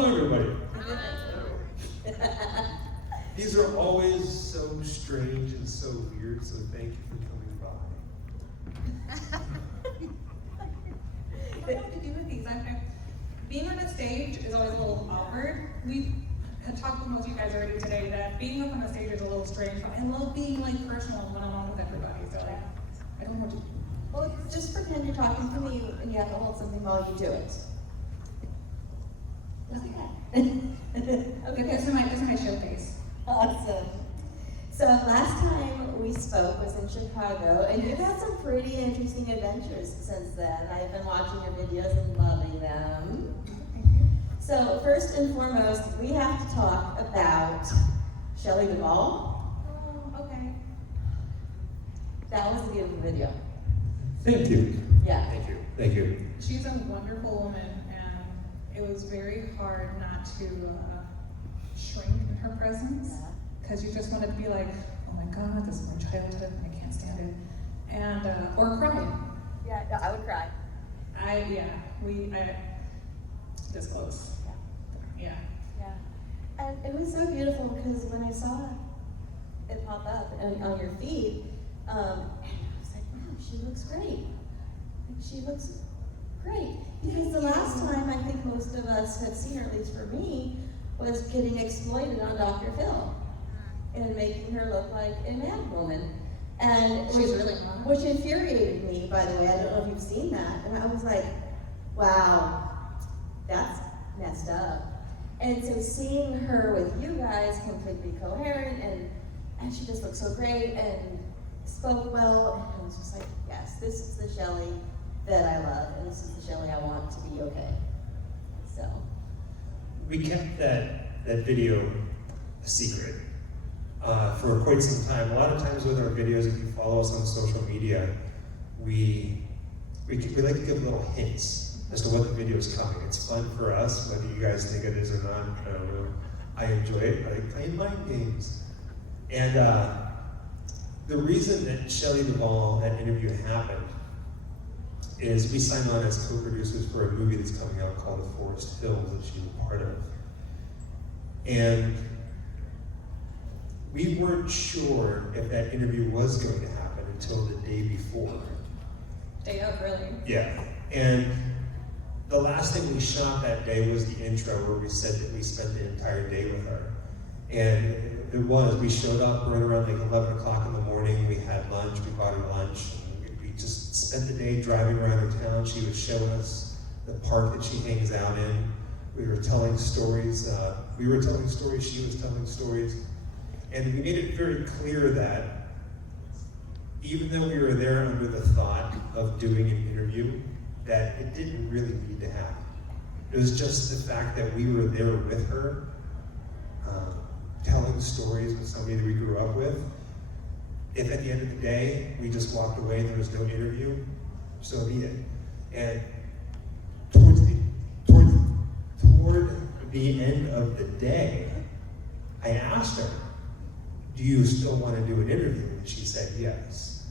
Hello, everybody. These are always so strange and so weird, so thank you for coming by. I don't know what to do with these. Being on a stage is always a little awkward. We had talked with most of you guys already today that being up on a stage is a little strange, but I love being like personal and one-on-one with everybody, so like, I don't know what to do. Well, just pretend you're talking to me and you have to hold something while you do it. Okay, this is my showcase. Awesome. So last time we spoke was in Chicago, and you've had some pretty interesting adventures since then. I've been watching your videos and loving them. So first and foremost, we have to talk about Shelley Duvall. Oh, okay. That was a beautiful video. Thank you. Yeah. Thank you. Thank you. She's a wonderful woman, and it was very hard not to shrink in her presence, because you just wanted to be like, oh my God, this is my childhood, I can't stand it, and or cry. Yeah, no, I would cry. I this close. Yeah. Yeah. And it was so beautiful because when I saw it pop up on your feed, and I was like, wow, she looks great. Like, she looks great. Because the last time I think most of us have seen her, at least for me, was getting exploited on Dr. Phil and making her look like a mad woman. And She's really fun. which infuriated me, by the way. I don't know if you've seen that. And I was like, wow, that's messed up. And so seeing her with you guys completely coherent, and she just looked so great and spoke well, and I was just like, yes, this is the Shelley that I love, and this is the Shelley I want to be okay. So. We kept that video a secret for quite some time. A lot of times with our videos, if you follow us on social media, we like to give little hints as to what the video is coming. It's fun for us, whether you guys think it is or not. I don't know. I enjoy it. I like playing mind games. And the reason that Shelley Duvall, that interview happened, is we signed on as co-producers for a movie that's coming out called The Forest Hills that she was part of. And we weren't sure if that interview was going to happen until the day before. Day of, really. Yeah. And the last thing we shot that day was the intro where we said that we spent the entire day with her. And we showed up right around like 11 o'clock in the morning. We had lunch, we bought her lunch. We just spent the day driving around her town. She was showing us the park that she hangs out in. We were telling stories. We were telling stories, she was telling stories. And we made it very clear that even though we were there under the thought of doing an interview, that it didn't really need to happen. It was just the fact that we were there with her, telling stories with somebody that we grew up with. If at the end of the day, we just walked away and there was no interview, so be it. And toward the end of the day, I asked her, do you still want to do an interview? And she said yes.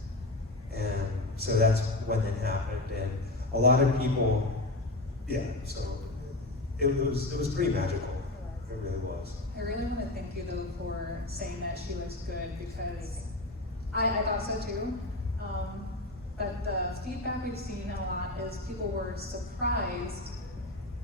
And so that's when it happened. And a lot of people, so it was pretty magical. It really was. I really want to thank you though for saying that she was good, because I thought so too. But the feedback we've seen a lot is people were surprised.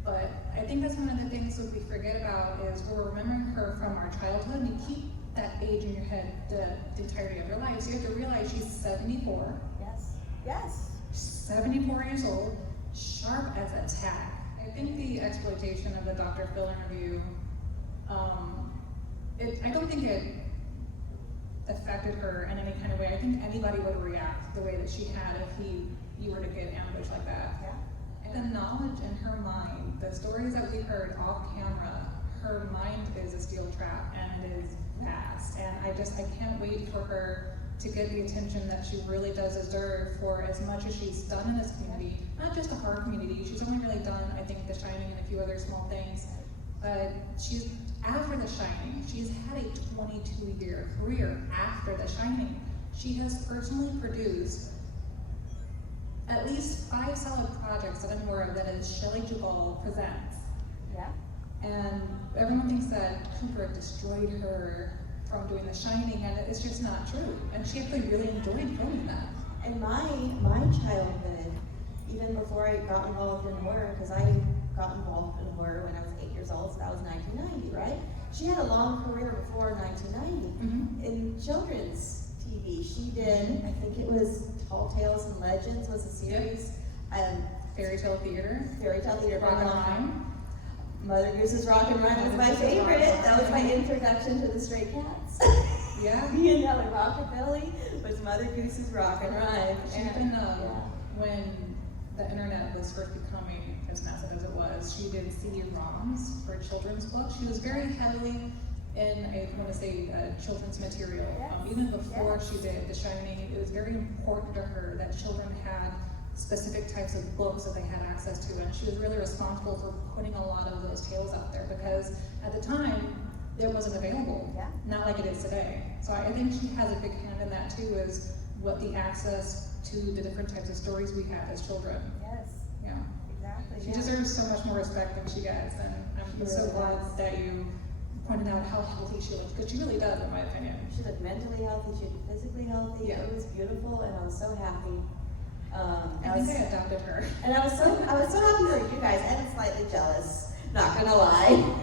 But I think that's one of the things that we forget about is we're remembering her from our childhood, and you keep that age in your head the entirety of your life. So you have to realize she's 74. Yes. Yes. 74 years old, sharp as a tack. I think the exploitation of the Dr. Phil interview, I don't think it affected her in any kind of way. I think anybody would react the way that she had if you were to get ambushed like that. Yeah. And the knowledge in her mind, the stories that we heard off camera, her mind is a steel trap, and it is vast. And I can't wait for her to get the attention that she really does deserve for as much as she's done in this community. Not just the horror community, she's only really done, I think, The Shining and a few other small things. But she's, after The Shining, she's had a 22-year career after The Shining. She has personally produced at least 5 solid projects that I'm aware of that is Shelley Duvall Presents. Yeah. And everyone thinks that Kubrick destroyed her from doing The Shining, and it's just not true. And she actually really enjoyed filming that. And my childhood, even before I got involved in horror, because I got involved in horror when I was 8 years old, so that was 1990, right? She had a long career before 1990 in children's TV. She did, I think it was Tall Tales and Legends was a series. Fairy Tale Theater. Fairy Tale Theater. Rock and Rhyme. Mother Goose's Rock and Rhyme was my favorite. That was my introduction to the Stray Cats. Yeah. You know, and Rockabilly was Mother Goose's Rock and Rhyme. She's been, when the internet was first becoming as massive as it was, she did CD-ROMs for children's books. She was very heavily in, I want to say, children's material. Even before she did The Shining, it was very important to her that children had specific types of books that they had access to, and she was really responsible for putting a lot of those tales out there, because at the time, it wasn't available, not like it is today. So I think she has a big hand in that too, is what the access to the different types of stories we have as children. Yes. Yeah. Exactly. She deserves so much more respect than she gets, and I'm so glad that you pointed out how healthy she looks, because she really does, in my opinion. She looked mentally healthy, she looked physically healthy. Yeah. It was beautiful, and I was so happy. I think I adopted her. And I was so happy for you guys, and slightly jealous, not gonna lie.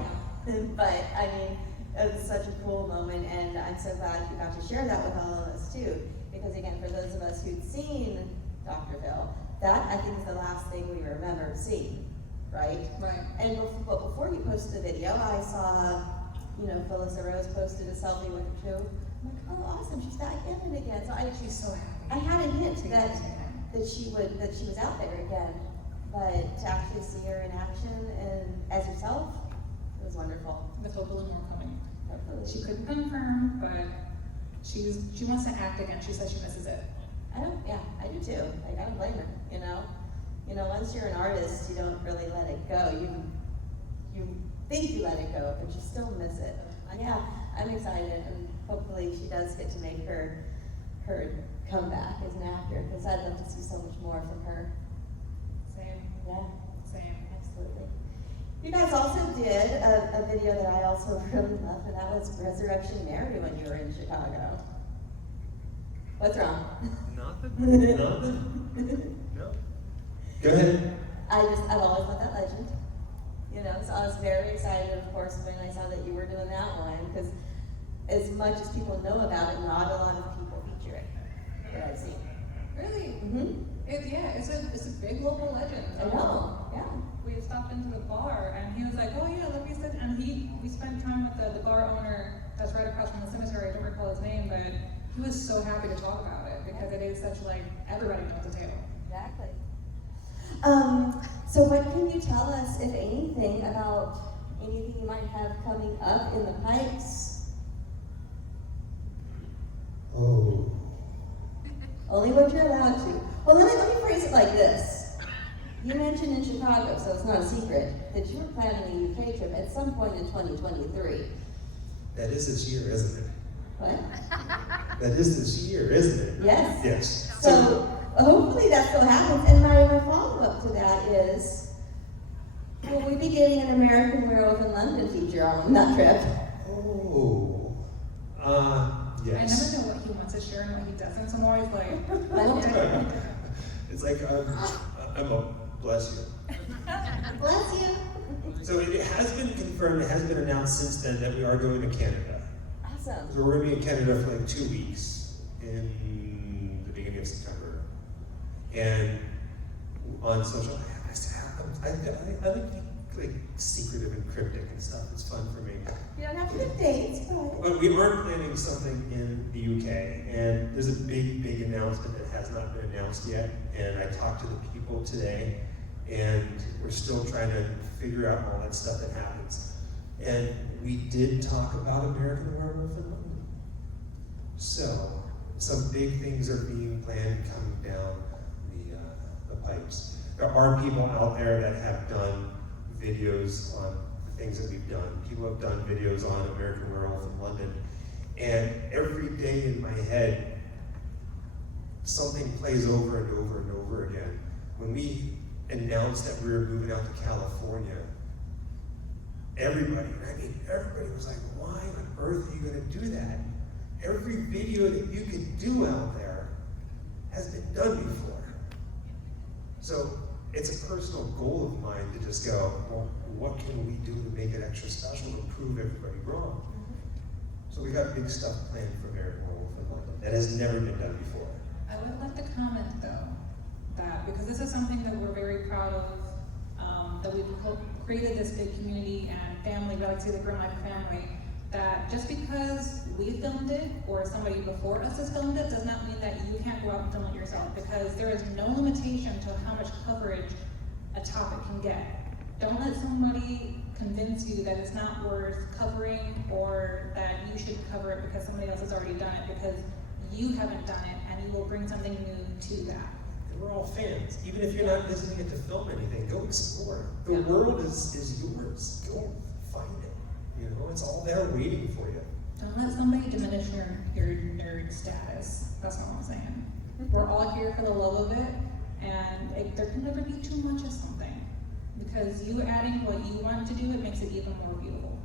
But I mean, it was such a cool moment, and I'm so glad you got to share that with all of us too. Because again, for those of us who'd seen Dr. Phil, that I think is the last thing we remember seeing, right? Right. And before you posted the video, I saw, Phyllis Rose posted a selfie with her too. I'm like, oh, awesome, she's back in it again. So She's so happy. I had a hint that she was out there again, but to actually see her in action and as herself, it was wonderful. With hopefully more coming. Hopefully. She couldn't confirm, but she wants to act again. She says she misses it. I do too. I don't blame her, once you're an artist, you don't really let it go. You think you let it go, but you still miss it. I'm excited, and hopefully she does get to make her comeback as an actor, because I'd love to see so much more from her. Same. Yeah. Same. Absolutely. You guys also did a video that I also really loved, and that was Resurrection Mary when you were in Chicago. What's wrong? Nothing. Nothing. No. Go ahead. I've always loved that legend. So I was very excited, of course, when I saw that you were doing that one, because as much as people know about it, not a lot of people feature it that I've seen. Really? Mm-hmm. It's a big local legend. I know. Yeah. We stopped into the bar, and he was like, "Oh yeah, let me sit." And we spent time with the bar owner that's right across from the cemetery. I don't recall his name, but he was so happy to talk about it, because it is such, everybody knows the tale. Exactly. So what can you tell us, if anything, about anything you might have coming up in the pipes? Oh. Only what you're allowed to. Well, let me phrase it like this. You mentioned in Chicago, so it's not a secret, that you were planning a UK trip at some point in 2023. That is this year, isn't it? What? That is this year, isn't it? Yes. Yes. So hopefully that still happens. And my follow-up to that is, will we be getting an American Werewolf in London feature on that trip? Oh. Yes. I never know what he wants to share and what he doesn't, so I'm always like, It's like, I'm a bless you. Bless you. So it has been confirmed, it has been announced since then that we are going to Canada. Awesome. So we're going to be in Canada for 2 weeks in the beginning of September. And on social, I like secretive and cryptic and stuff. It's fun for me. You don't have to give dates, But we are planning something in the UK, and there's a big announcement that has not been announced yet. And I talked to the people today, and we're still trying to figure out all that stuff that happens. And we did talk about American Werewolf in London. So some big things are being planned coming down the pipes. There are people out there that have done videos on the things that we've done. People have done videos on American Werewolf in London. And every day in my head, something plays over and over and over again. When we announced that we were moving out to California, everybody. And I mean, everybody was like, why on earth are you going to do that? Every video that you could do out there has been done before. So it's a personal goal of mine to just go, well, what can we do to make it extra special to prove everybody wrong? So we got big stuff planned for American Werewolf in London that has never been done before. I would like to comment though, that because this is something that we're very proud of, that we've created this big community and family, we like to say the Grimm Life family, that just because we filmed it or somebody before us has filmed it does not mean that you can't go out and film it yourself, because there is no limitation to how much coverage a topic can get. Don't let somebody convince you that it's not worth covering or that you should cover it because somebody else has already done it, because you haven't done it and you will bring something new to that. And we're all fans. Even if you're not visiting it to film anything, go explore. The world is yours. Go find it. You know, it's all there waiting for you. Don't let somebody diminish your nerd status. That's what I'm saying. We're all here for the love of it, and there can never be too much of something. Because you adding what you want to do, it makes it even more beautiful.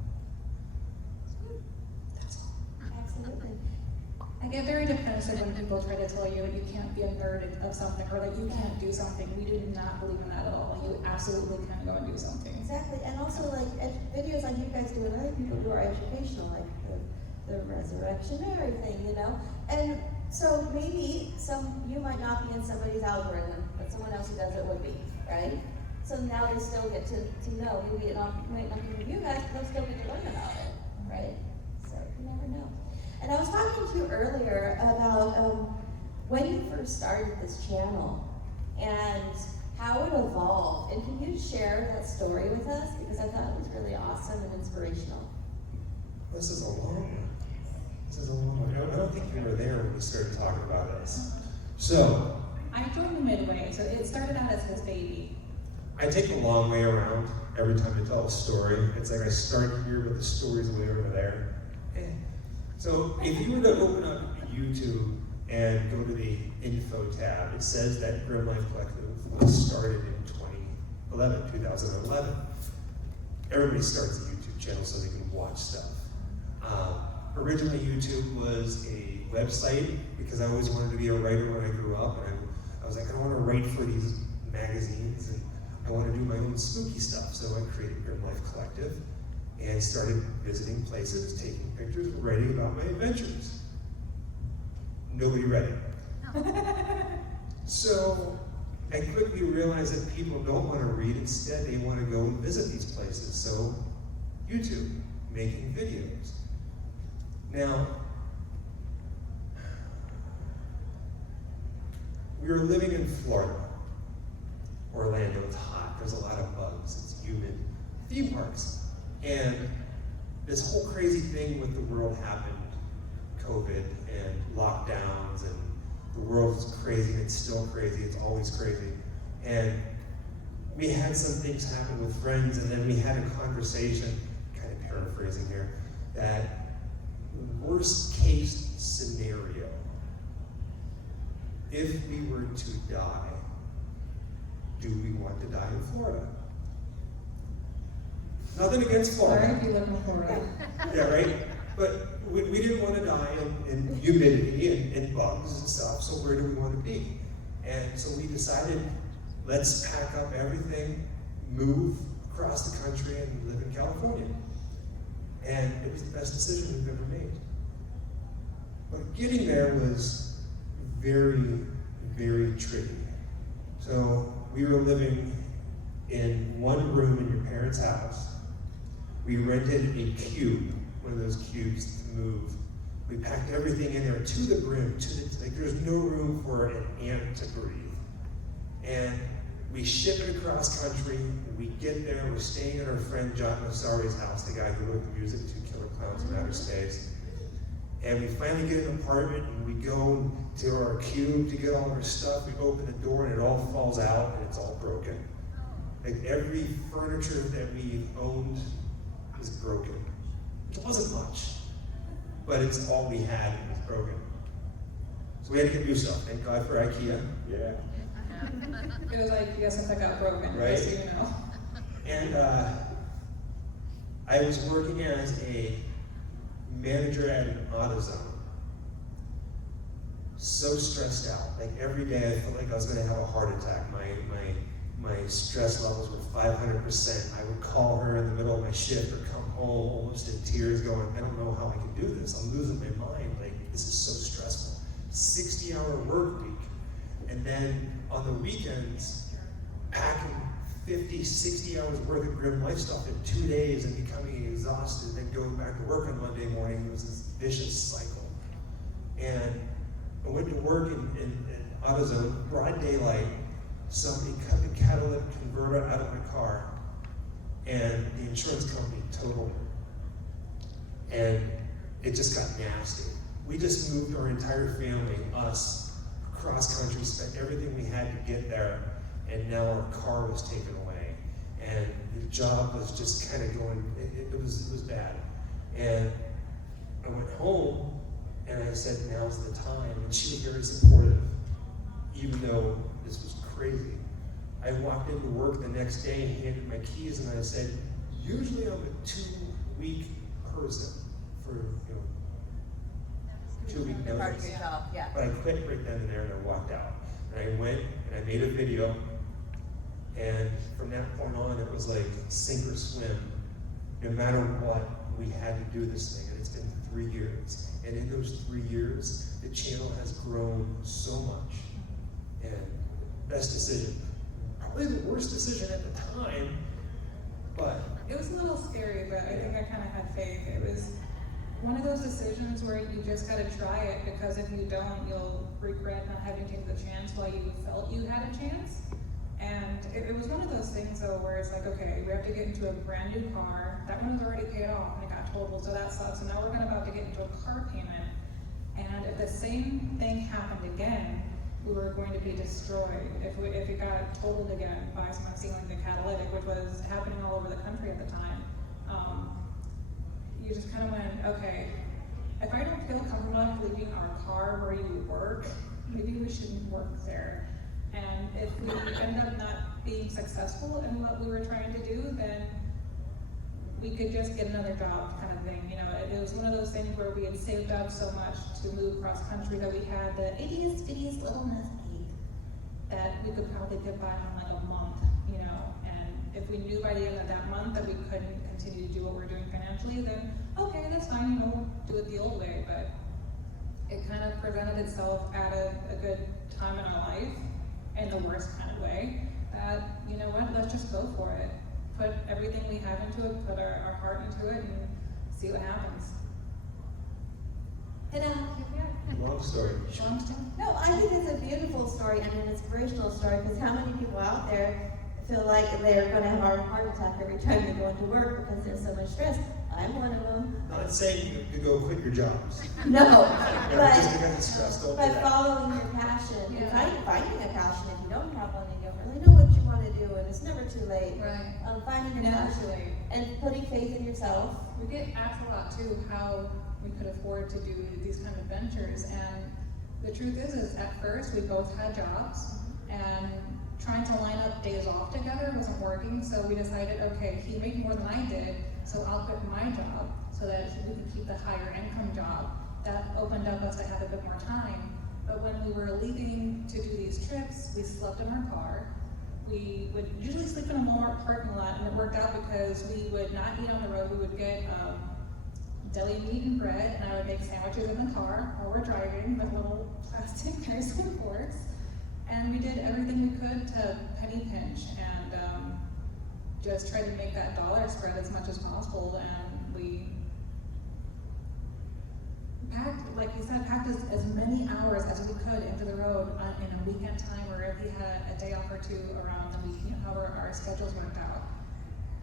That's all. Absolutely. I get very defensive when people try to tell you you can't be a nerd of something, or that you can't do something. We do not believe in that at all. You absolutely can go and do something. Exactly, and also like videos like you guys do and other people do are educational, like the resurrectionary thing, you know? And so maybe you might not be in somebody's algorithm, but someone else who does it would be, right? So now they still get to know, maybe it might not be with you guys, but they'll still get to learn about it, right? So you never know. And I was talking to you earlier about when you first started this channel and how it evolved. And can you share that story with us? Because I thought it was really awesome and inspirational. This is a long one. This is a long one. I don't think you were there when we started talking about this. So, I joined midway, so it started out as his baby. I take the long way around every time I tell a story. It's like I start here, but the story's way over there. So if you were to open up YouTube and go to the info tab, it says that Grimm Life Collective was started in 2011. Everybody starts a YouTube channel so they can watch stuff. Originally, YouTube was a website because I always wanted to be a writer when I grew up, and I was like, I want to write for these magazines, and I want to do my own spooky stuff. So I created Grimm Life Collective and started visiting places, taking pictures, writing about my adventures. Nobody read it. So I quickly realized that people don't want to read, instead they want to go and visit these places. So YouTube, making videos. Now, we were living in Florida. Orlando, it's hot, there's a lot of bugs, it's humid. Theme parks. And this whole crazy thing with the world happened, COVID and lockdowns, and the world is crazy, and it's still crazy, it's always crazy. And we had some things happen with friends, and then we had a conversation, kind of paraphrasing here, that worst case scenario, if we were to die, do we want to die in Florida? Nothing against Florida. Sorry if you live in Florida. Yeah, right? But we didn't want to die in humidity and bugs and stuff, so where do we want to be? And so we decided, let's pack up everything, move across the country, and live in California. And it was the best decision we've ever made. But getting there was very, very tricky. So we were living in one room in your parents' house. We rented a cube, one of those cubes to move. We packed everything in there to the brim, like there's no room for an ant to breathe. And we ship it across country, and we get there, we're staying at our friend John Massari's house, the guy who wrote the music to Killer Clowns from Outer Space. And we finally get an apartment, and we go to our cube to get all our stuff. We open the door, and it all falls out, and it's all broken. Like every furniture that we owned is broken. It wasn't much, but it's all we had, and it was broken. So we had to get new stuff. Thank God for IKEA. Yeah. It was like, yes, since I got broken, Right. just so you know. And I was working as a manager at an AutoZone. So stressed out. Like every day I felt like I was gonna have a heart attack. My stress levels were 500%. I would call her in the middle of my shift or come home almost in tears going, I don't know how I can do this. I'm losing my mind. Like, this is so stressful. 60-hour work week. And then on the weekends, packing 50, 60 hours worth of Grimm Life stuff in 2 days and becoming exhausted and then going back to work on Monday morning. It was this vicious cycle. And I went to work in AutoZone, broad daylight. Somebody cut the catalytic converter out of my car, and the insurance company totaled her. And it just got nasty. We just moved our entire family, us, cross country, spent everything we had to get there, and now our car was taken away. And the job was just kind of going, it was bad. And I went home, and I said, now's the time. And she was very supportive, even though this was crazy. I walked into work the next day, handed my keys, and I said, usually I'm a 2-week person for 2-week notice. Part of your job, yeah. But I quit right then and there and I walked out. And I went and I made a video, and from that point on it was like sink or swim. No matter what, we had to do this thing, and it's been 3 years. And in those 3 years, the channel has grown so much. And best decision. Probably the worst decision at the time, but It was a little scary, but I think I kind of had faith. It was one of those decisions where you just got to try it, because if you don't, you'll regret not having taken the chance while you felt you had a chance. And it was one of those things though where it's like, okay, we have to get into a brand new car. That one was already paid off and it got totaled, so that sucks. So now we're about to get into a car payment. And if the same thing happened again, we were going to be destroyed. If it got totaled again by someone stealing the catalytic, which was happening all over the country at the time, you just kind of went, okay, if I don't feel comfortable enough leaving our car where you work, maybe we shouldn't work there. And if we end up not being successful in what we were trying to do, then we could just get another job kind of thing. You know, it was one of those things where we had saved up so much to move across country that we had the ittiest little nest egg that we could probably get by in like a month, you know. And if we knew by the end of that month that we couldn't continue to do what we're doing financially, then okay, that's fine, you know, we'll do it the old way. But it kind of presented itself at a good time in our life, in the worst kind of way, that, you know what, let's just go for it. Put everything we have into it, put our heart into it, and see what happens. long story. No, I think it's a beautiful story and an inspirational story, because how many people out there feel like they're going to have a heart attack every time they go into work because there's so much stress? I'm one of them. Not saying you to go quit your jobs. No, Just because it's stress, don't do but that. following your passion, Yeah. finding a passion if you don't have one and you don't really know what you want to do, and it's never too late. Right. Finding a Never passion too late. and putting faith in yourself. We get asked a lot too how we could afford to do these kind of ventures, and the truth is at first we both had jobs, and trying to line up days off together wasn't working, so we decided, okay, he made more than I did, so I'll quit my job so that we could keep the higher income job. That opened up us to have a bit more time. But when we were leaving to do these trips, we slept in our car. We would usually sleep in a Walmart parking lot, and it worked out because we would not eat on the road. We would get deli meat and bread, and I would make sandwiches in the car while we're driving, with little plastic knives and forks. And we did everything we could to penny pinch and just try to make that dollar spread as much as possible. And we packed, like you said, packed as many hours as we could into the road in a weekend time, or if we had a day off or two around the week, you know, however our schedules worked out.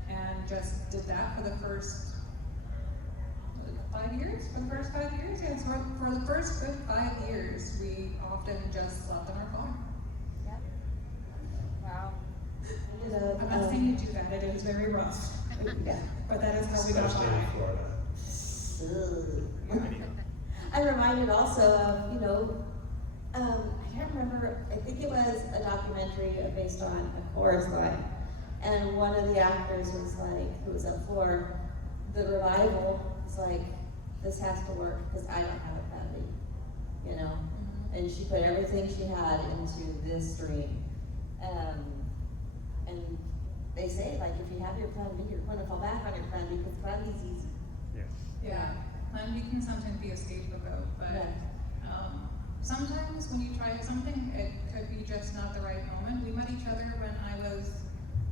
And just did that for the first 5 years? For the first 5 years? Yeah, so for the first good 5 years, we often just slept in our car. Yeah. Wow. I'm not saying you do that, it is very rough. Yeah. But that is how we got Especially in by. Florida. I'm reminded also of, I can't remember, I think it was a documentary based on a chorus line. And one of the actors was like, who was up for the revival is like, this has to work because I don't have a plan B, you know? And she put everything she had into this dream. And they say, like, if you have your plan B, you're going to fall back on your plan B because plan B is easy. Yeah, plan B can sometimes be a scapegoat, but sometimes when you try something, it could be just not the right moment. We met each other when I was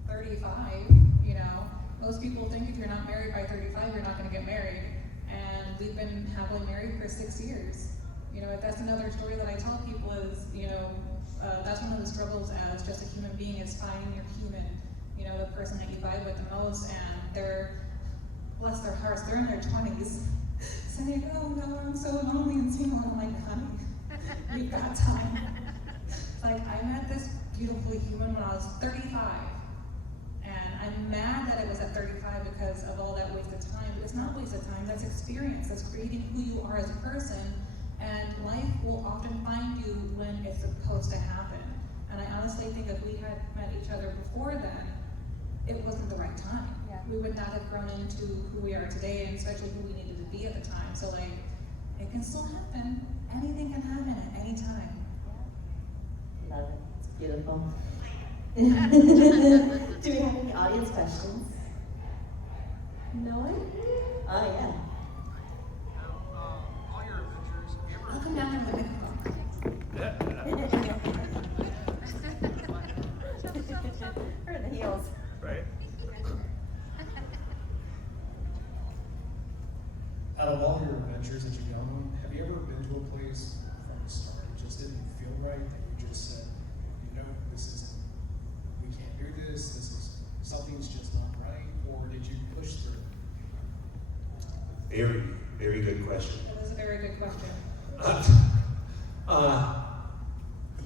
35, you know. Most people think if you're not married by 35, you're not going to get married. And we've been happily married for 6 years. You know, that's another story that I tell people is, you know, that's one of the struggles as just a human being is finding your human, you know, the person that you vibe with the most, and they're, bless their hearts, they're in their 20s, saying, oh no, I'm so lonely and single. I'm like, honey, you've got time. Like, I met this beautiful human when I was 35, and I'm mad that it was at 35 because of all that wasted time, but it's not wasted time, that's experience, that's creating who you are as a person, and life will often find you when it's supposed to happen. And I honestly think if we had met each other before then, it wasn't the right time. Yeah. We would not have grown into who we are today, and especially who we needed to be at the time. So like, it can still happen. Anything can happen at any time. Love it. It's beautiful. Do we have any audience questions? No one? Oh, yeah. All your adventures, have you ever I'll come down there with a microphone. Her in the heels. right? Out of all your adventures that you've gone on, have you ever been to a place from the start it just didn't feel right, that you just said, you know, this isn't, we can't do this, something's just not right, or did you push through? Very, very good question. That was a very good question.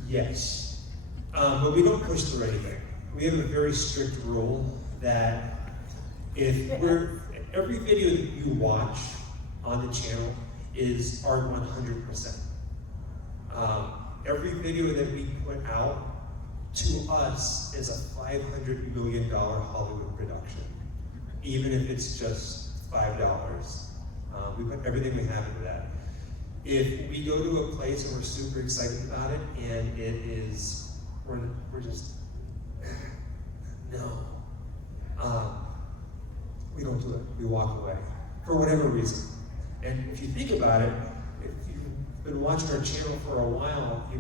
Yes. But we don't push through anything. We have a very strict rule that every video that you watch on the channel is our 100%. Every video that we put out to us is a $500 million Hollywood production, even if it's just $5. We put everything we have into that. If we go to a place and we're super excited about it, and it is, we're just, no. We don't do it. We walk away for whatever reason. And if you think about it, if you've been watching our channel for a while,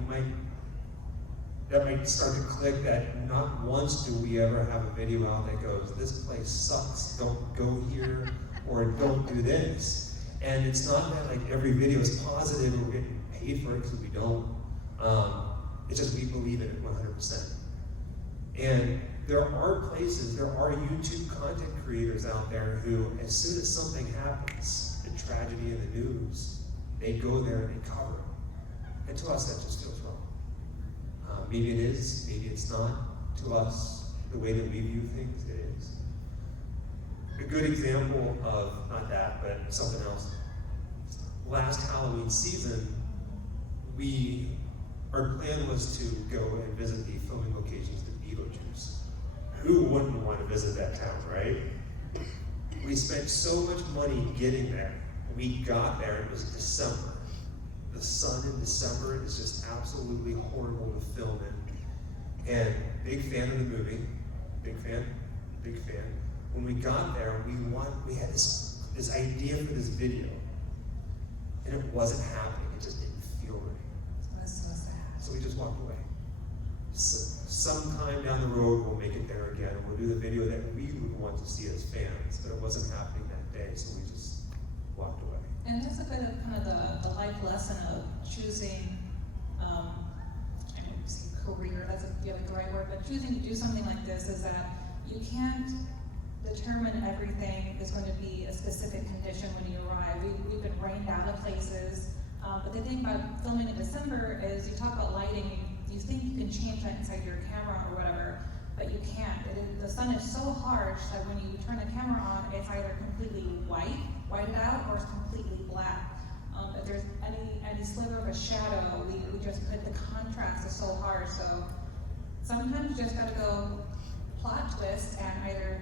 that might start to click that not once do we ever have a video out that goes, this place sucks, don't go here, or don't do this. And it's not that like every video is positive or we're getting paid for it because we don't. It's just we believe in it 100%. And there are places, there are YouTube content creators out there who, as soon as something happens, a tragedy in the news, they go there and they cover it. And to us, that just feels wrong. Maybe it is, maybe it's not. To us, the way that we view things, it is. A good example of, not that, but something else. Last Halloween season, our plan was to go and visit the filming locations of Beetlejuice. Who wouldn't want to visit that town, right? We spent so much money getting there. We got there, it was December. The sun in December is just absolutely horrible to film in. And big fan of the movie, big fan. When we got there, we had this idea for this video, and it wasn't happening. It just didn't feel right. That's so sad. So we just walked away. Sometime down the road, we'll make it there again, and we'll do the video that we would want to see as fans, but it wasn't happening that day, so we just walked away. And that's a bit of kind of the life lesson of choosing, I don't say career, that's the right word, but choosing to do something like this is that you can't determine everything is going to be a specific condition when you arrive. We've been rained out of places, but the thing about filming in December is you talk about lighting, you think you can change that inside your camera or whatever, but you can't. The sun is so harsh that when you turn the camera on, it's either completely whited out, or it's completely black. If there's any sliver of a shadow, we just put the contrast is so harsh. So sometimes you just gotta go plot twist and either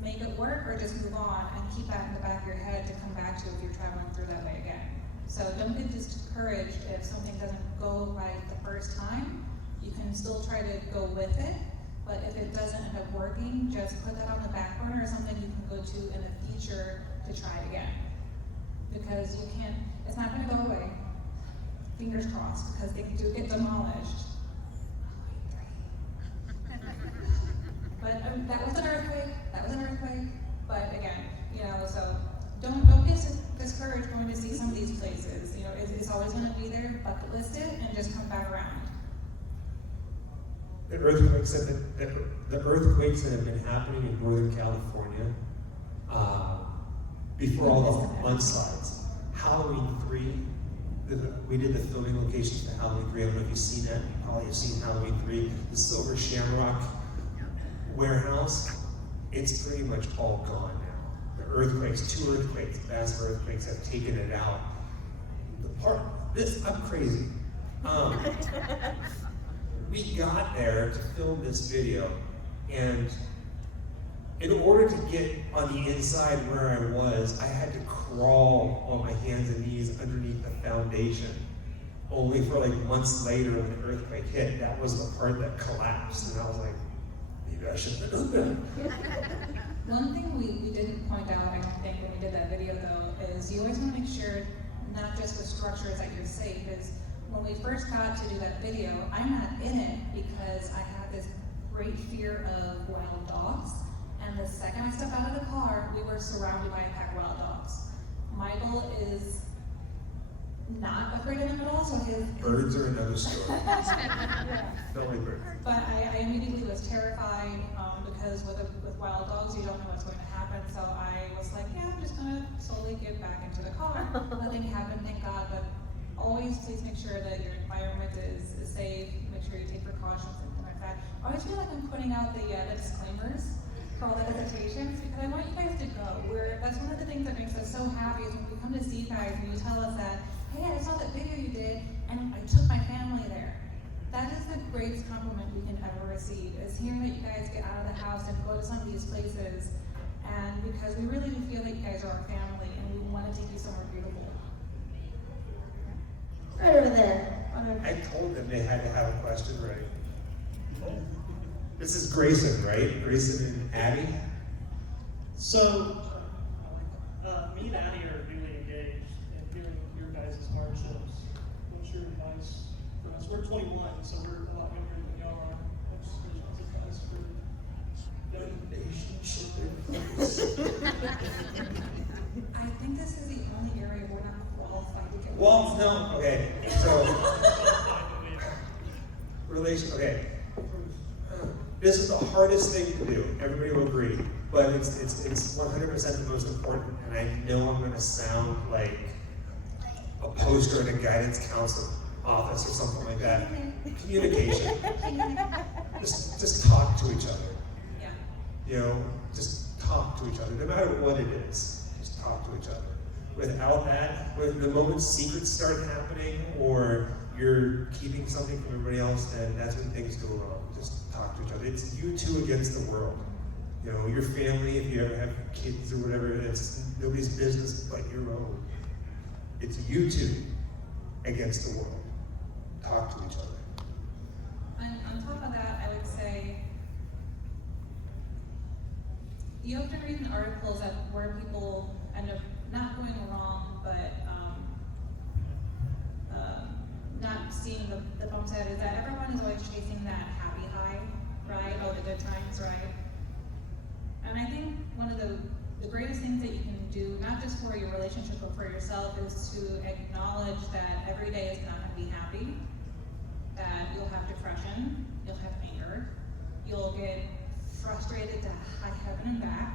make it work or just move on and keep that in the back of your head to come back to if you're traveling through that way again. So don't get discouraged if something doesn't go right the first time. You can still try to go with it, but if it doesn't end up working, just put that on the back burner or something you can go to in the future to try it again. Because you can't, it's not gonna go away. Fingers crossed, because they do get demolished. But that was an earthquake, but again, so don't get discouraged going to see some of these places. It's always gonna be there, bucket list it, and just come back around. The earthquakes that have been happening in Northern California, before all the mudslides, Halloween 3, we did the filming locations for Halloween 3. I don't know if you've seen that. You probably have seen Halloween 3. The Silver Shamrock warehouse, it's pretty much all gone now. The earthquakes, 2 earthquakes, massive earthquakes have taken it out. I'm crazy. We got there to film this video, and in order to get on the inside where I was, I had to crawl on my hands and knees underneath the foundation. Only for like months later when the earthquake hit, that was the part that collapsed, and I was like, maybe I shouldn't have done that. One thing we didn't point out, I don't think, when we did that video though, is you always want to make sure not just with structures that you're safe. Is when we first got to do that video, I'm not in it because I have this great fear of wild dogs. And the second I step out of the car, we were surrounded by a pack of wild dogs. Michael is not afraid of them at all, so his Birds are another story. Don't like birds. But I immediately was terrified because with wild dogs, you don't know what's going to happen. So I was like, yeah, I'm just gonna slowly get back into the car. Nothing happened, thank God. But always please make sure that your environment is safe. Make sure you take precautions and things like that. I always feel like I'm putting out the disclaimers for all the hesitations because I want you guys to go. That's one of the things that makes us so happy is when we come to see you guys and you tell us that, hey, I saw that video you did and I took my family there. That is the greatest compliment we can ever receive, is hearing that you guys get out of the house and go to some of these places. And because we really do feel like you guys are our family and we want to take you somewhere beautiful. Right over there. I told them they had to have a question ready. This is Grayson, right? Grayson and Addie? So, me and Addie are newly engaged and feeling your guys' hardships. What's your advice for us? We're 21, so we're a lot younger than y'all are. What's your advice for young I think this is the only area we're not qualified to get. Well, no, okay. So, okay. This is the hardest thing to do. Everybody will agree, but it's 100% the most important. And I know I'm going to sound like a poster in a guidance counselor office or something like that. Communication. Just talk to each other. Yeah. Just talk to each other, no matter what it is. Just talk to each other. Without that, when the moment secrets start happening, or you're keeping something from everybody else, then that's when things go wrong. Just talk to each other. It's you two against the world. Your family, if you ever have kids or whatever, it's nobody's business but your own. It's you two against the world. Talk to each other. And on top of that, I would say you often read in articles that where people end up not going wrong, but not seeing the bumps ahead, is that everyone is always chasing that happy high, right? Oh, the good times, right? And I think one of the greatest things that you can do, not just for your relationship, but for yourself, is to acknowledge that every day is not going to be happy, that you'll have depression, you'll have anger, you'll get frustrated to high heaven and back,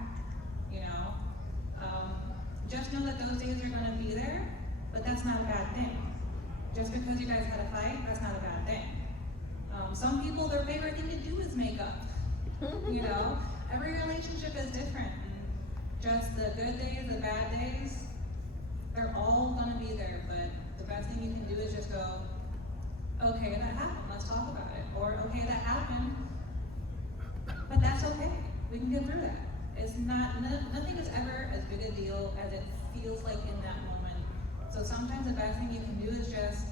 just know that those days are going to be there, but that's not a bad thing. Just because you guys had a fight, that's not a bad thing. Some people, their favorite thing to do is make up. Every relationship is different. And just the good days, the bad days, they're all gonna be there. But the best thing you can do is just go, okay, that happened, let's talk about it. Or, okay, that happened, but that's okay. We can get through that. It's not, nothing is ever as big a deal as it feels like in that moment. So sometimes the best thing you can do is just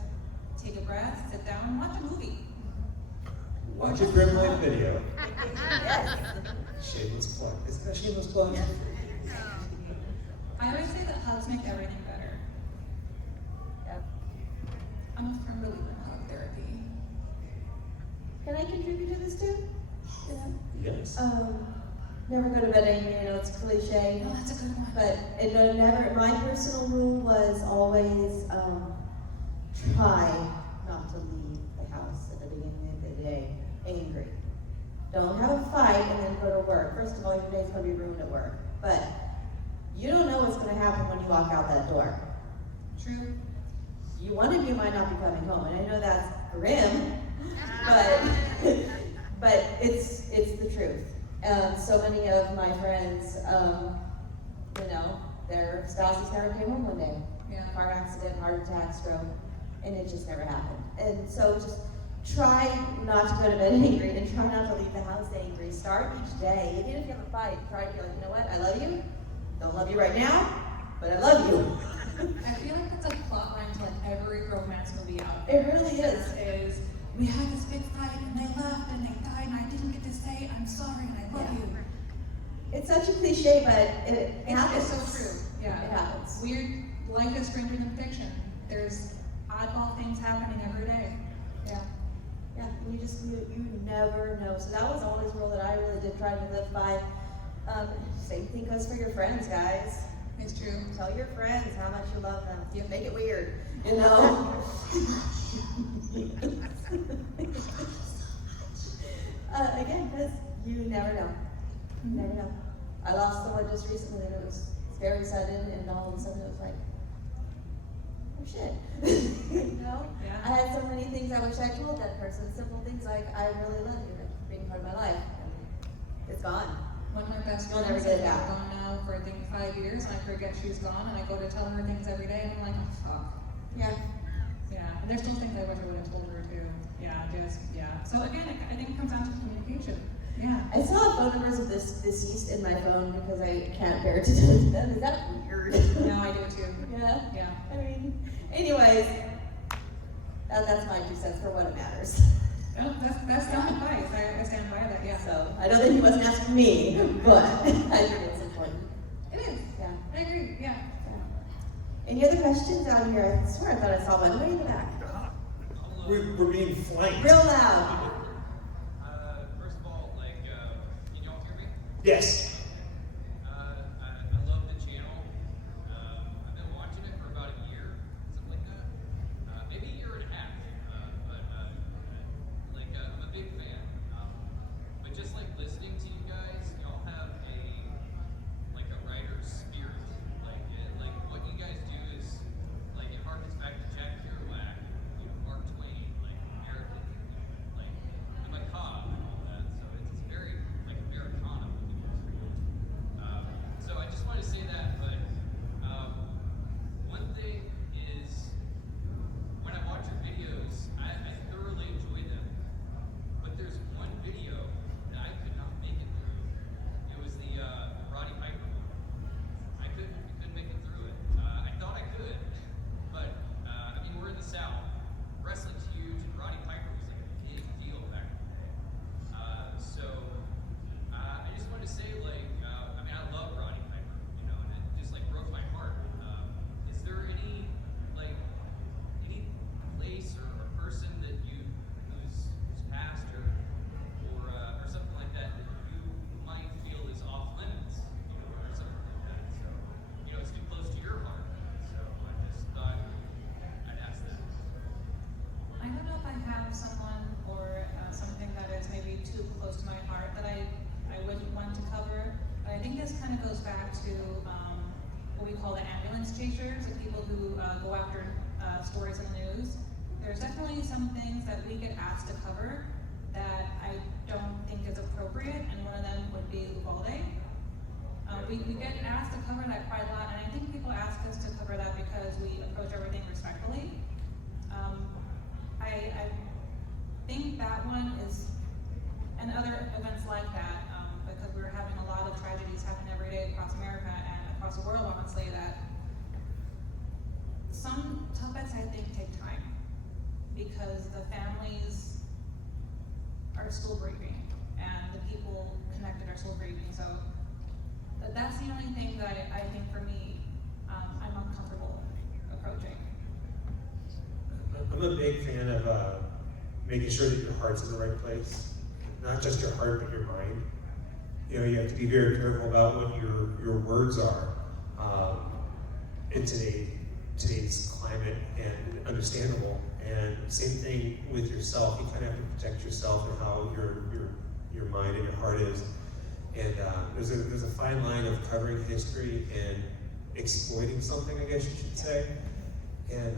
take a breath, sit down, and watch a movie. Watch a Grimm Life video. Yes. Shameless plug. Isn't that a shameless plug? I always say that hugs make everything better. Yep. I'm a firm believer in hug therapy. Can I contribute to this too? You know? Yes. Never go to bed angry. I know it's cliche, Oh, that's a good one. but it never. My personal rule was always try not to leave the house at the beginning of the day angry. Don't have a fight and then go to work. First of all, your day's going to be ruined at work. But you don't know what's going to happen when you walk out that door. True. One of you might not be coming home, and I know that's grim, but it's the truth. So many of my friends, you know, their spouses never came home one day. Yeah. Car accident, heart attack, stroke, and it just never happened. And so just try not to go to bed angry and try not to leave the house angry. Start each day, even if you have a fight, try to be like, you know what, I love you. Don't love you right now, but I love you. I feel like that's a plot line to like every romance movie out It there. really is. Is we had this big fight and they left and they died and I didn't get to say I'm sorry and I love Yeah. you. It's such a cliche, but it happens. It's so true. Yeah. It happens. Weird, life is stranger than fiction. There's oddball things happening every day. Yeah. Yeah, you never know. So that was always a rule that I really did try to live by. Same thing goes for your friends, guys. It's true. Tell your friends how much you love them. You make it weird, you know. Again, because you never know. You never know. I lost someone just recently, and it was very sudden, and all of a sudden it was like, oh shit. You know? Yeah. I had so many things I wish I told that person. Simple things like, I really love you, and being part of my life. And it's gone. One of my best You'll friends never has get it been back. gone now for I think 5 years, and I forget she's gone, and I go to tell her things every day, and I'm like, oh fuck. Yeah. Yeah, and there's still things I wish I would have told her too. Yeah, just yeah. So again, I think it comes down to communication. Yeah. I still have phone numbers of deceased in my phone because I can't bear to do them. Is that weird? No, I do too. Yeah. Yeah. I mean, anyways, that's my 2 cents for what it matters. No, that's sound advice. I stand by that. Yeah. So I know that he wasn't asking me, but I think it's important. It is. Yeah. I agree. Yeah. Any other questions down here? I swear I thought I saw one way in the back. We're being flanked. Real loud. First of all, can y'all hear me? Yes. I love the channel. I've been watching it for about a year, something like that. Maybe a year and a half. I'm a big fan. But just like listening to you guys, y'all have a writer's spirit. What you guys do is it harkens back to Jack Kerouac, Mark Twain, American, and macabre and all that. So it's very Americana what you guys are doing. So I just wanted to say that, but one thing is when I watch your videos, I thoroughly enjoy them. But there's one video that I could not make it through. It was the Roddy Piper one. I couldn't make it through it. I thought I could, but we're in the South. Wrestling's huge, and Roddy Piper was a big deal back in the day. I just wanted to say, I love Roddy Piper, and it just broke my heart. Is there any place or person that who's passed or something like that you might feel is off limits, or something like that? So, it's too close to your heart. So I just thought I'd ask that. I don't know if I have someone or something that is maybe too close to my heart that I wouldn't want to cover. But I think this kind of goes back to what we call the ambulance chasers, the people who go after stories in the news. There's definitely some things that we get asked to cover that I don't think is appropriate, and one of them would be Uvalde. We get asked to cover that quite a lot, and I think people ask us to cover that because we approach everything respectfully. I think that one is, and other events like that, because we're having a lot of tragedies happen because the families are still grieving and the people connected are still grieving. So that's the only thing that I think for me, I'm uncomfortable approaching. I'm a big fan of making sure that your heart's in the right place. Not just your heart, but your mind. You know, you have to be very careful about what your words are in today's climate, and understandable. And same thing with yourself. You kind of have to protect yourself and how your mind and your heart is. And there's a fine line of covering history and exploiting something, I guess you should say. And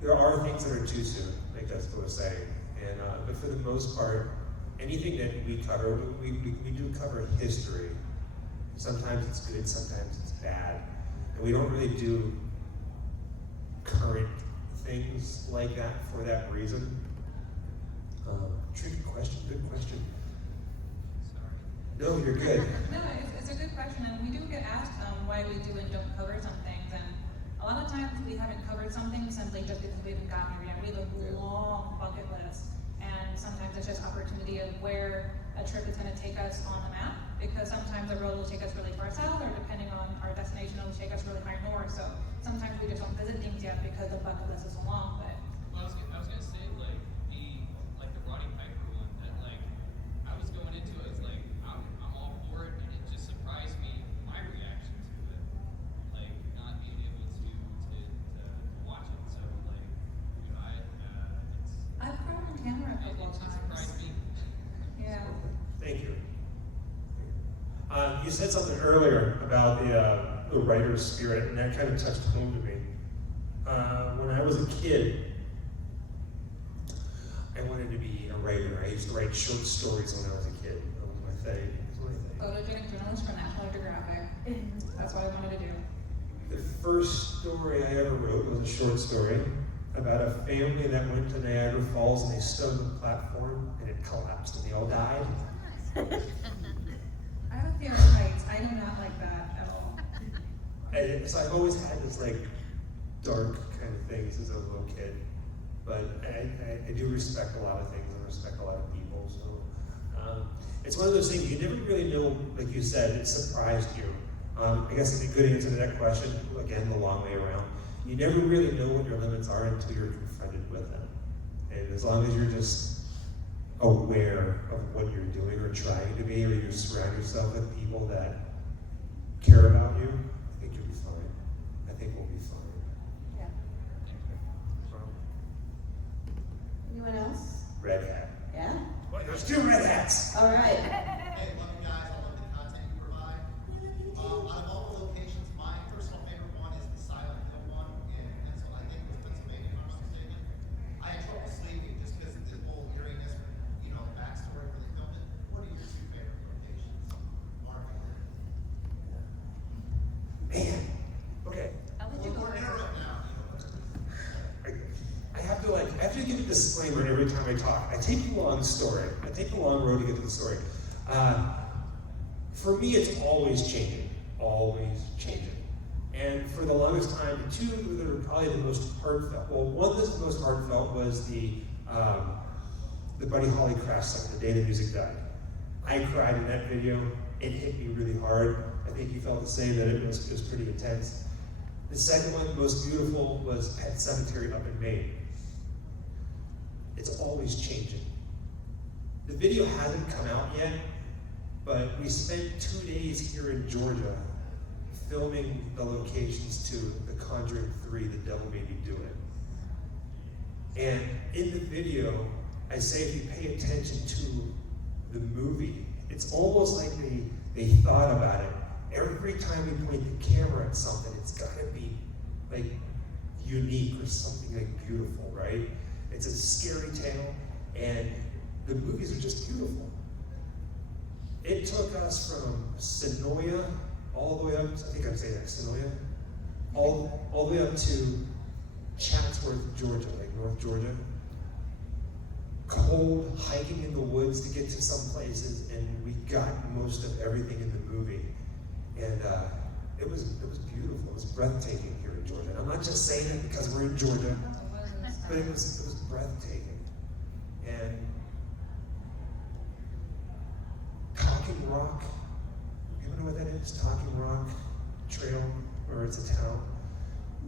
there are things that are too soon, like that's what I was saying. And but for the most part, anything that we cover, we do cover history. Sometimes it's good, sometimes it's bad. And we don't really do current things like that for that reason. Tricky question, good question. Sorry. No, you're good. No, it's a good question, and we do get asked why we do and don't cover some things, and a lot of times we haven't covered something simply just because we haven't gotten here yet. We have a long bucket list, and sometimes it's just opportunity of where a trip is going to take us on the map, because sometimes the road will take us really far south, or depending on our destination, it will take us really far north. So sometimes we just don't visit things yet because the bucket list is so long. But Well, I was gonna say like the Roddy Piper one that like I was going into it, I was like I'm all for it, and it just surprised me my reaction to it, like not being able to watch it. So like you know I've cried on camera a couple of it times. surprised me. Yeah. Thank you. You said something earlier about the writer's spirit, and that kind of touched home to me. When I was a kid, I wanted to be a writer. I used to write short stories when I was a kid. That was my thing. Photogenic journalist for National Geographic. That's what I wanted to do. The first story I ever wrote was a short story about a family that went to Niagara Falls, and they stood on the platform and it collapsed and they all died. I have a fear of heights. I do not like that at all. And so I've always had this like dark kind of things as a little kid. But I do respect a lot of things and respect a lot of people. So it's one of those things you never really know, like you said, it surprised you. I guess a good answer to that question, again, the long way around. You never really know what your limits are until you're confronted with them. And as long as you're just aware of what you're doing or trying to be, or you surround yourself with people that care about you, I think you'll be fine. I think we'll be fine. Yeah. Anyone else? Red hat. Yeah? Well, there's 2 red hats. All right. Hey, love you guys. I love the content you provide. Out of all the locations, my personal favorite one is the Silent Hill one in Pennsylvania. I think it was Pennsylvania, if I'm not mistaken. I had trouble sleeping just because of the whole eeriness, you know, backstory where they filmed it. What are your 2 favorite locations, Mark? Man. Okay. I'll let you go We're first. interrupt now. I have to give a disclaimer every time I talk. I take you along the story. I take you along the road to get to the story. For me, it's always changing. Always changing. And for the longest time, the 2 that are probably the most heartfelt. Well, one that's the most heartfelt was the Buddy Holly crash song, The Day the Music Died. I cried in that video. It hit me really hard. I think you felt the same, that it was pretty intense. The second one, most beautiful, was Pet Sematary up in Maine. It's always changing. The video hasn't come out yet, but we spent 2 days here in Georgia filming the locations to The Conjuring 3, The Devil Made Me Do It. And in the video, I say if you pay attention to the movie, it's almost like they thought about it. Every time we point the camera at something, it's gotta be like unique or something like beautiful, right? It's a scary tale, and the movies are just beautiful. It took us from Sonoya all the way up, I think I'm saying that, Sonoya, all the way up to Chatsworth, Georgia, like North Georgia. Cold, hiking in the woods to get to some places, and we got most of everything in the movie. And It was beautiful. It was breathtaking here in Georgia. And I'm not just saying it because we're in Georgia, but it was breathtaking. And Talking Rock, you know what that is? Talking Rock Trail, or it's a town.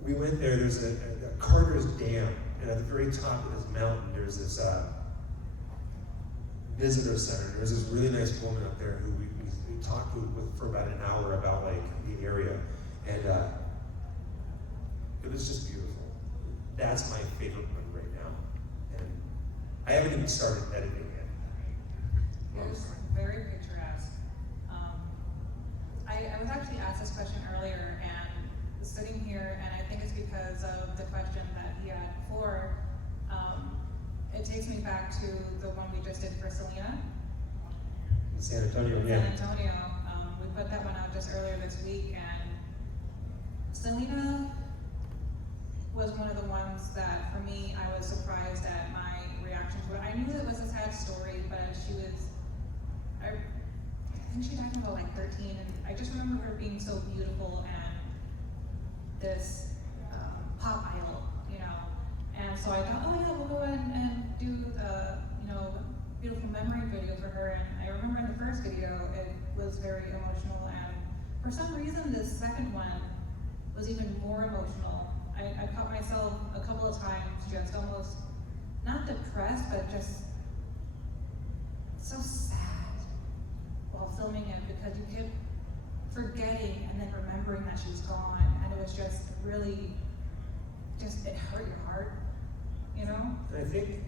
We went there. There's a Carter's Dam, and at the very top of this mountain, there's this visitor center. There's this really nice woman up there who we talked with for about an hour about like the area, and it was just beautiful. That's my favorite one right now, and I haven't even started editing yet. It was very picturesque. I was actually asked this question earlier, and sitting here, and I think it's because of the question that he had before. It takes me back to the one we just did for Selena. In San Antonio, yeah. San Antonio. We put that one out just earlier this week, and Selena was one of the ones that, for me, I was surprised at my reaction to it. I knew it was a sad story, but I think she died when I was like 13, and I just remember her being so beautiful and this pop idol, you know. And so I thought, oh yeah, we'll go and do the, beautiful memory video for her. And I remember in the first video, it was very emotional, and for some reason, this second one was even more emotional. I caught myself a couple of times just almost, not depressed, but just so sad while filming it, because you kept forgetting and then remembering that she was gone, and it was just really, it hurt your heart, you know? I think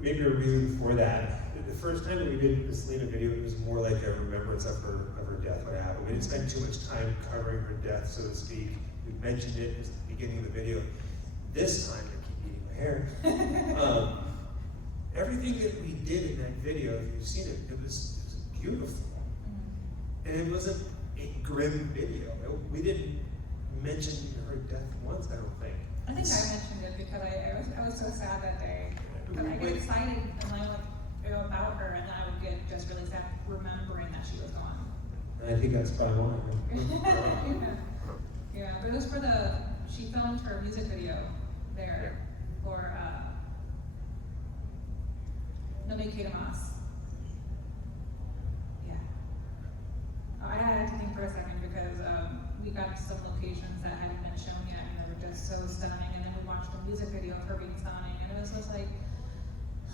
maybe a reason for that, the first time that we did the Selena video, it was more like a remembrance of her death, what happened. We didn't spend too much time covering her death, so to speak. We mentioned it at the beginning of the video. This time, I keep eating my hair. Everything that we did in that video, if you've seen it, it was beautiful. And it wasn't a grim video. We didn't mention her death once, I don't think. I think I mentioned it because I was so sad that day. But I get excited and about her, and then I would get just really sad remembering that she was gone. And I think that's probably why. Yeah, but it was for she filmed her music video there for No Me Queda Mas. Yeah. I had to think for a second because we got some locations that hadn't been shown yet, and they were just so stunning, and then we watched the music video of her being stunning, and it was just like,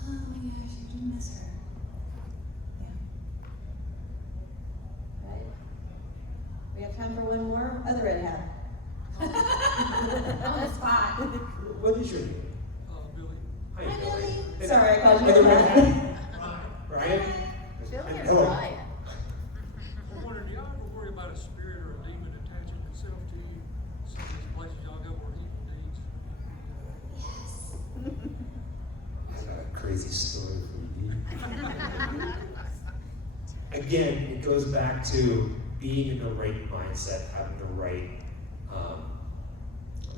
oh my gosh, I do miss her. Yeah. Right. We have time for one more. Other red hat. On the spot. What is your name? Billy. Hi, Hi, Billy. Billy. Sorry, I called you Other that. red hat? Ryan? Billy or Hello. Ryan? I wondered, do y'all ever worry about a spirit or a demon attaching itself to you? Some of these places y'all go where evil deeds. I got a crazy story for you. Again, it goes back to being in the right mindset, having the right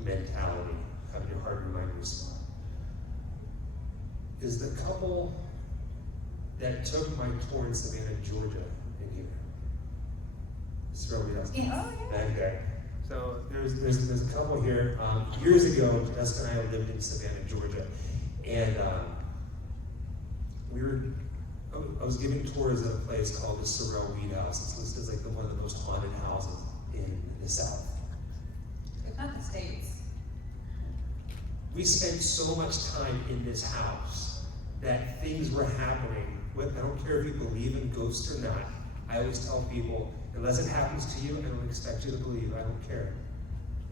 mentality, having your heart and mind respond. Is the couple that took my tour in Savannah, Georgia, in here? This is else. Yes. Oh, yeah. That guy. So there's a couple here. Years ago, Jessica and I lived in Savannah, Georgia, and I was giving tours at a place called the Sorrel Weed House. It's listed as like one of the most haunted houses in the South. It's not the States. We spent so much time in this house that things were happening. I don't care if you believe in ghosts or not. I always tell people, unless it happens to you, I don't expect you to believe. I don't care.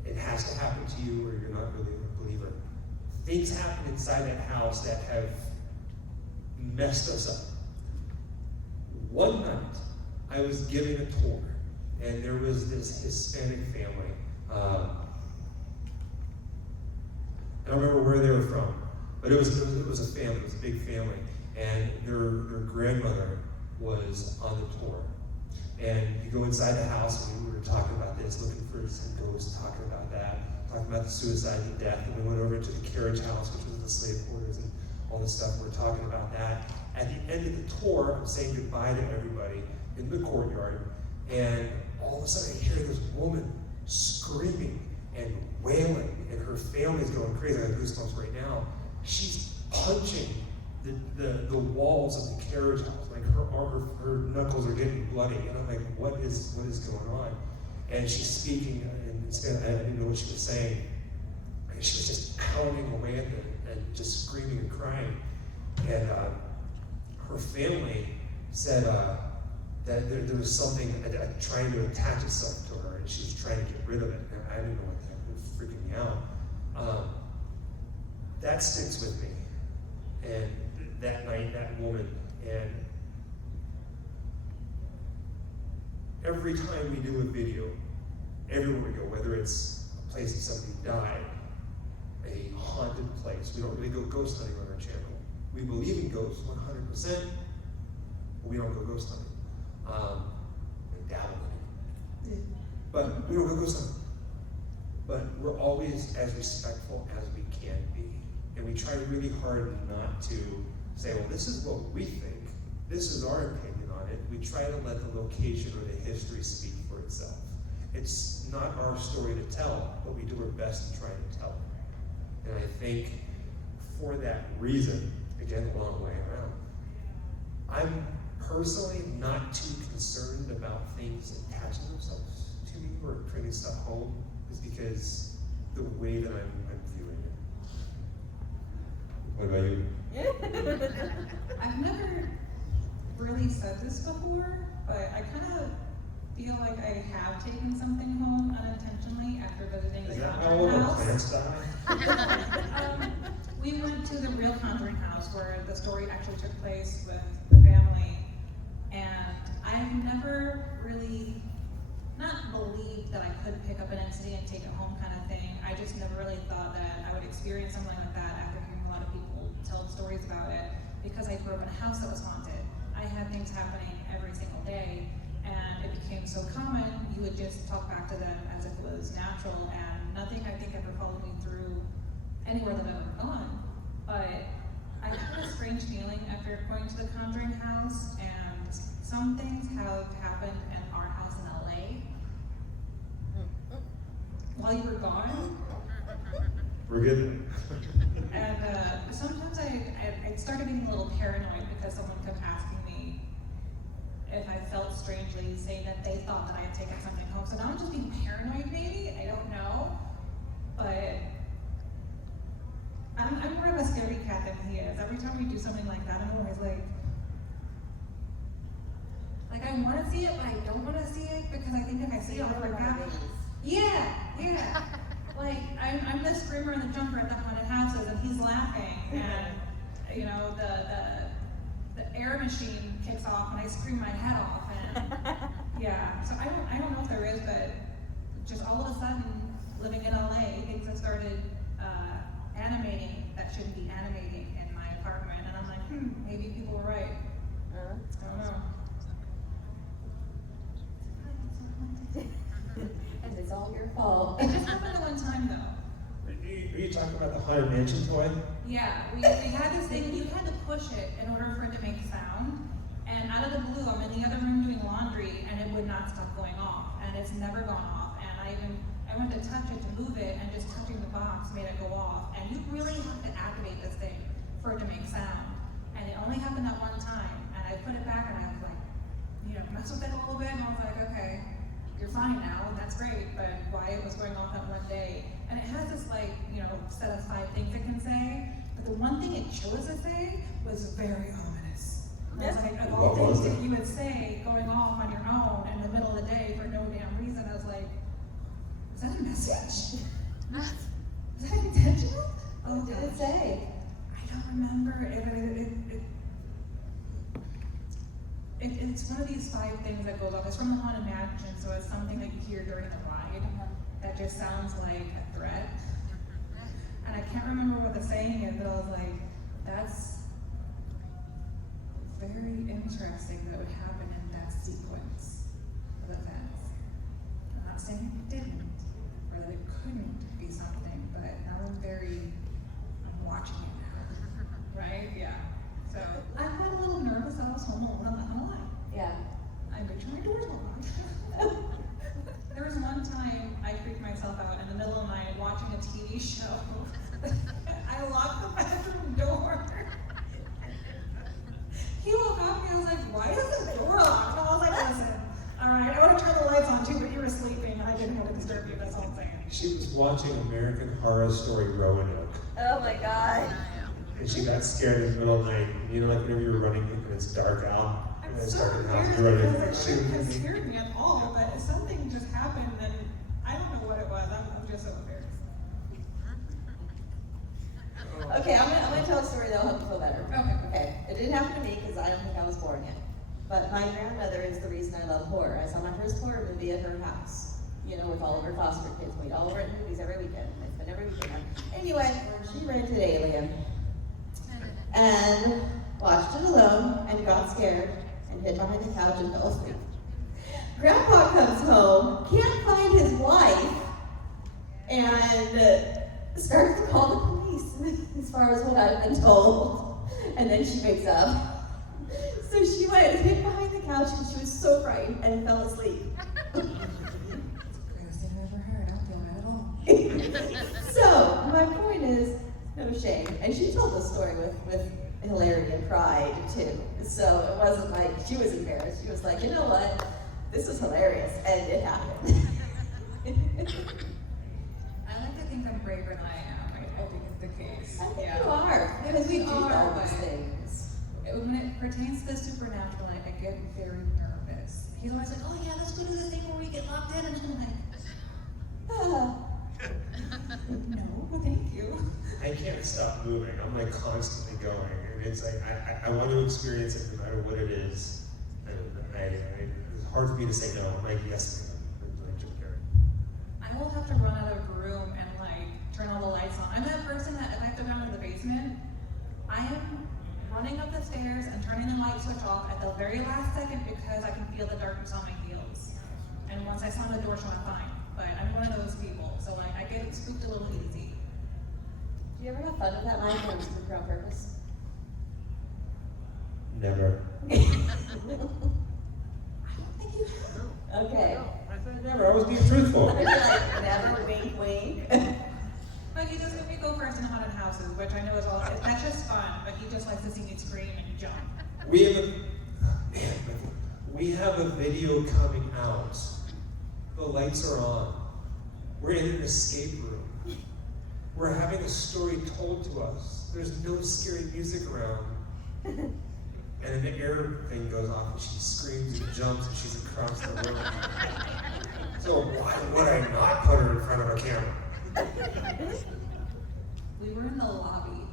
It has to happen to you or you're not really a believer. Things happen inside that house that have messed us up. One night, I was giving a tour, and there was this Hispanic family. I don't remember where they were from, but it was a family. It was a big family, and their grandmother was on the tour. And you go inside the house, and we were talking about this, looking for some ghosts, talking about that, talking about the suicide and death, and we went over to the carriage house, which was the slave quarters, and all this stuff. We're talking about that. At the end of the tour, I'm saying goodbye to everybody in the courtyard, and all of a sudden I hear this woman screaming and wailing, and her family's going crazy. I have goosebumps right now. She's punching the walls of the carriage house. Like her knuckles are getting bloody, and I'm like, what is going on? And she's speaking, and I didn't know what she was saying. And she was just pounding away at them and just screaming and crying. And her family said that there was something trying to attach itself to her, and she was trying to get rid of it. And I didn't know what the heck, it was freaking me out. That sticks with me. And that night, that woman, and every time we do a video, everywhere we go, whether it's a place that somebody died, a haunted place, we don't really go ghost hunting on our channel. We believe in ghosts 100%, but we don't go ghost hunting. We dabble in it. But we don't go ghost hunting. But we're always as respectful as we can be. And we try really hard not to say, well, this is what we think. This is our opinion on it. We try to let the location or the history speak for itself. It's not our story to tell, but we do our best to try to tell it. And I think for that reason, again, a long way around, I'm personally not too concerned about things attaching themselves to me or bringing stuff home, is because the way that I'm viewing it. What about you? I've never really said this before, but I kind of feel like I have taken something home unintentionally after visiting the Is that how Conjuring old house. plants die? We went to the real Conjuring house where the story actually took place with the family, and I've never really not believed that I could pick up an entity and take it home kind of thing. I just never really thought that I would experience something like that after hearing a lot of people tell stories about it, because I grew up in a house that was haunted. I had things happening every single day, and it became so common, you would just talk back to them as if it was natural, and nothing I think ever followed me through anywhere that I've ever gone. But I had a strange feeling after going to the Conjuring house, and some things have happened in our house in LA. While you were gone, We're good. and sometimes I started being a little paranoid because someone kept asking me if I felt strangely, saying that they thought that I had taken something home. So now I'm just being paranoid, maybe? I don't know. But I'm more of a scaredy cat than he is. Every time we do something like that, I'm always like I want to see it, but I don't want to see it, because I think if I see it, I'll freak out. Yeah. Like, I'm the screamer and the jumper at the haunted houses, and he's laughing, and, you know, the air machine kicks off, and I scream my head off, and, yeah. So I don't know if there is, but just all of a sudden, living in LA, things have started animating that shouldn't be animating in my apartment, and I'm like, maybe people were right. I don't know. And it's all your fault. It just happened at one time, though. Are you talking about the Haunted Mansion toy? Yeah, we had this thing, you had to push it in order for it to make sound. And out of the blue, I'm in the other room doing laundry, and it would not stop going off. And it's never gone off. And I went to touch it to move it, and just touching the box made it go off. And you really have to activate this thing for it to make sound. And it only happened that one time. And I put it back, and I was like, mess with it a little bit. And I was like, okay, you're fine now, and that's great. But why it was going off that one day? And it has this set of 5 things it can say. But the one thing it chose to say was very ominous. And I was like, of all things that you would say going off on your own in the middle of the day for no damn reason, I was like, is that a message? Is that intentional? What did it say? I don't remember. It's one of these 5 things that goes off. It's from the Haunted Mansion, so it's something that you hear during the ride that just sounds like a threat. And I can't remember what the saying is, but I was like, that's very interesting that would happen in that sequence of events. I'm not saying it didn't, or that it couldn't be something, but now I'm watching it now. Right? Yeah. So I got a little nervous. I was home alone. I'm not gonna lie. Yeah. I made sure my doors were locked. There was one time I me. I was like, why is the door locked? And I was like, listen, all right, I would have turned the lights on too, but you were sleeping and I didn't want to disturb you. That's all I'm saying. She was watching American Horror Story Roanoke. Oh my God. And she got scared in the middle of the night. You know, like whenever you're running and it's dark out, and I'm it's so dark in the house, embarrassed you're running. because it shouldn't have scared me at all, but something just happened and I don't know what it was. I'm just so embarrassed. Okay, I'm gonna tell a story that'll help you feel better. Okay. Okay, it didn't happen to me because I don't think I was born yet. But my grandmother is the reason I love horror. I saw my first horror movie at her house. You know, with all of her foster kids. We'd all rent movies every weekend. I spent every weekend. Anyway, she rented Alien. And watched it alone and got scared and hid behind the couch and fell asleep. Grandpa comes home, can't find his wife, and starts to call the police, as far as what I've been told. And then she wakes up. So she went and hid behind the couch and she was so frightened and fell asleep. Greatest thing I've ever heard. I don't feel bad at all. So, my point is, no shame. And she told the story with hilarity and pride, too. So, it wasn't like she was embarrassed. She was like, you know what? This is hilarious. And it happened. I like to think I'm braver than I am. I think it's the case. I think you are. Because we do all these things. When it pertains to the supernatural, I get very nervous. He's always like, oh yeah, let's go do the thing where we get locked in. And I'm like, no, thank you. I can't stop moving. I'm like constantly going, and it's like I want to experience it no matter what it is. And it's hard for me to say no. I'm like yes, I will have to run out of the room and like turn all the lights on. I'm that person that if I have to go down to the basement, I am running up the stairs and turning the light switch off at the very last second because I can feel the darkness on my heels. And once I slam the door shut, I'm fine. But I'm one of those people, so like I get spooked a little easy. Do you ever have fun with that mind when it's for on purpose? never. I don't think you have. Okay. I said never. I was being truthful. Would you like never wink wink? But he just let me go first in haunted houses, which I know is all, that's just fun, but he just likes to see me scream and jump. We have a video coming out. The lights are on. We're in an escape room. We're having a story told to us. There's no scary music around. And then the air thing goes off and she screams and jumps and she's across the room. So why would I not put her in front of a camera? We were in the lobby.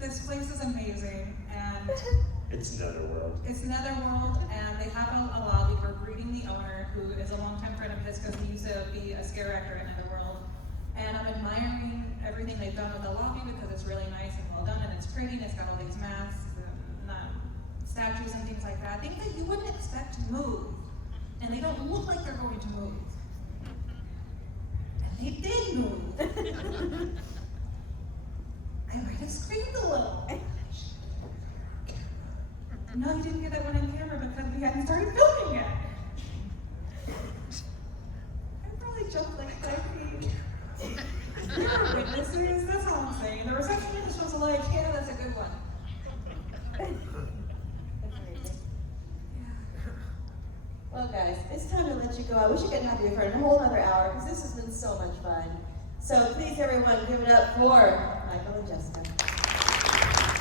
This place is amazing, and It's Netherworld. it's Netherworld, and they have a lobby. We're greeting the owner, who is a longtime friend of his because he used to be a scare actor in Netherworld. And I'm admiring everything they've done with the lobby because it's really nice and well done, and it's pretty, and it's got all these masks and statues and things like that. Things that you wouldn't expect to move, and they don't look like they're going to move. And they did move. I might have screamed a little. No, you didn't get that one on camera because we hadn't started filming yet. I probably jumped like 5 feet. There are witnesses, that's all I'm saying. The receptionist was like, yeah, that's a good one. Well, guys, it's time to let you go. I wish I could have you for a whole other hour because this has been so much fun. So please, everyone, give it up for Michael and Jessica.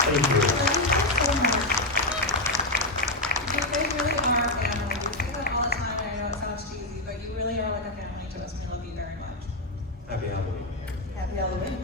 Thank you. Thank you so much. You guys really are family. We say that all the time, and I know it sounds cheesy, but you really are like a family to us. We love you very much. Happy Halloween. Happy Halloween.